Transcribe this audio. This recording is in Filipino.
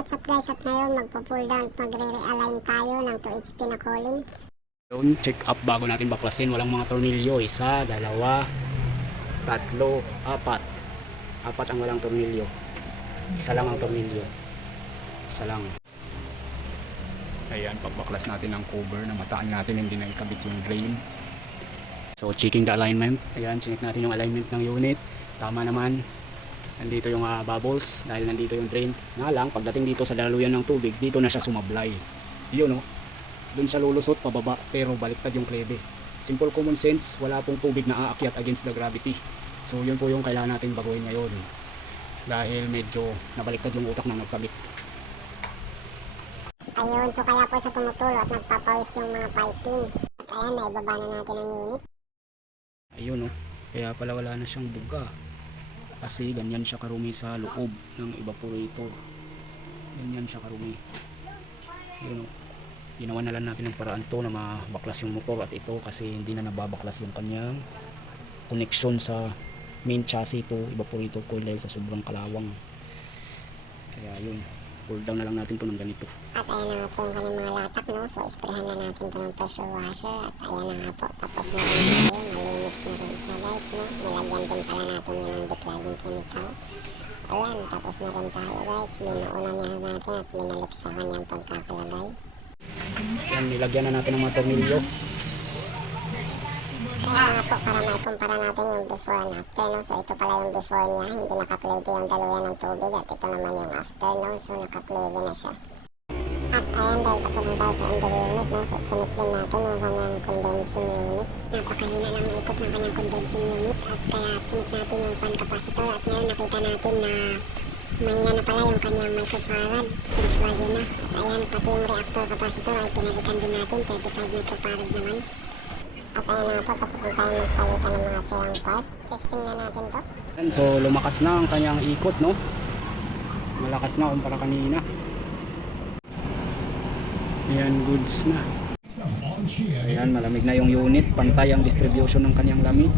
what's up guys, at ngayon magpo-pull down at magre-realign tayo ng 2 HP na calling. Yun, check up bago natin baklasin. Walang mga tornilyo. Isa, dalawa, tatlo, apat. Apat ang walang tornilyo. Isa lang ang tornilyo. Isa lang. Ayan, pagbaklas natin ang cover na mataan natin, hindi na ikabit yung drain. So checking the alignment. Ayan, check natin yung alignment ng unit. Tama naman. Nandito yung bubbles dahil nandito yung drain. Nga lang, pagdating dito sa daluyan ng tubig, dito na siya sumablay. Yun o. Doon siya lulusot pababa, pero baliktad yung klebe. Simple common sense, wala pong tubig na aakyat against the gravity. So yun po yung kailangan natin baguhin ngayon. Dahil medyo nabaliktad yung utak ng nagkabit. Ayun, so kaya po siya tumutulo at nagpapawis yung mga piping. At ayan, naibaba na natin ang unit. Ayun o. Kaya pala wala na siyang buga. Kasi ganyan siya karumi sa loob ng evaporator. Ganyan siya karumi. Ayun o. Ginawa na lang natin ng paraan to na mabaklas yung motor at ito kasi hindi na nababaklas yung kanyang connection sa main chassis to evaporator coil dahil sa sobrang kalawang. Kaya yun, pull down na lang natin to ng ganito. At ayan na nga po yung kanyang mga latak, no? So isprehan na natin to ng pressure washer. At ayan na nga po, tapos na rin tayo. Malinis na rin siya guys, no? Nilagyan din pala natin yun ng declaring chemical. Ayan, tapos na rin tayo guys. Binuunan niya natin at binalik sa kanyang pagkakalagay. Yan, nilagyan na natin ng mga tornilyo. Kaya nga po, para maikumpara natin yung before and after, no? So ito pala yung before niya, hindi nakaklebe yung daluyan ng tubig. At ito naman yung after, no? So nakaklebe na siya. At ayan, dahil tapos na tayo sa under unit, no? So chinik din natin yung kanyang condensing unit. Napakahina lang ang ikot ng kanyang condensing unit. At kaya chinik natin yung fan capacitor. At ngayon nakita natin na mahina na pala yung kanyang microfarad. Change value na. At ayan, pati yung reactor capacitor ay pinalitan din natin. 35 microfarad naman. At ayan na po, tapos na tayo magpalitan ng mga sirang part. Testing na natin to. So lumakas na ang kanyang ikot, no? Malakas na kumpara kanina. Ayan, goods na. Ayan, malamig na yung unit. Pantay ang distribution ng kanyang lamig.